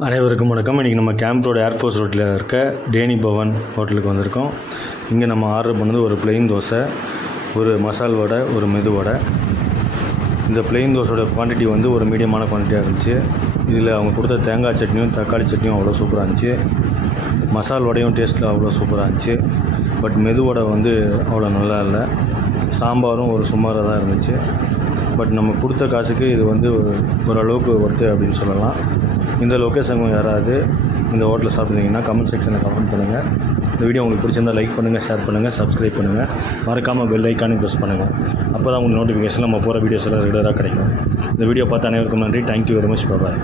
அனைவருக்கும் வணக்கம். இன்றைக்கி நம்ம கேம்ப் ரோடு ஏர்ஃபோர்ஸ் ரோட்டில் இருக்க டேனி பவன் ஹோட்டலுக்கு வந்திருக்கோம். இங்கே நம்ம ஆர்டர் பண்ணது ஒரு ப்ளெயின் தோசை, ஒரு மசால் வடை, ஒரு மெது வடை. இந்த ப்ளெயின் தோசையோட குவான்டிட்டி வந்து ஒரு மீடியமான குவான்டிட்டியாக இருந்துச்சு. இதில் அவங்க கொடுத்த தேங்காய் சட்னியும் தக்காளி சட்னியும் அவ்வளோ சூப்பராக இருந்துச்சு. மசால் வடையும் டேஸ்ட்டில் அவ்வளோ சூப்பராக இருந்துச்சு. பட் மெது வடை வந்து அவ்வளோ நல்லா இல்லை. சாம்பாரும் ஒரு சுமாராக தான் இருந்துச்சு. பட் நம்ம கொடுத்த காசுக்கு இது வந்து ஓரளவுக்கு ஒர்த்து அப்படின்னு சொல்லலாம். இந்த லொக்கேஷனுக்கு யாராவது இந்த ஹோட்டலில் சாப்பிட்றீங்கன்னா கமெண்ட் செக்ஷனில் கமெண்ட் பண்ணுங்கள். இந்த வீடியோ உங்களுக்கு பிடிச்சிருந்தால் லைக் பண்ணுங்கள், ஷேர் பண்ணுங்கள், சப்ஸ்கிரைப் பண்ணுங்கள். மறக்காமல் பெல் ஐக்கானே ப்ரெஸ் பண்ணுங்கள். அப்போ தான் உங்களுக்கு நோட்டிஃபிகேஷன் நம்ம போகிற வீடியோஸ் எல்லாம் ரெகுலராக கிடைக்கும். இந்த வீடியோ பார்த்த அனைவருக்கும் நன்றி. Thank you very much. பாய்.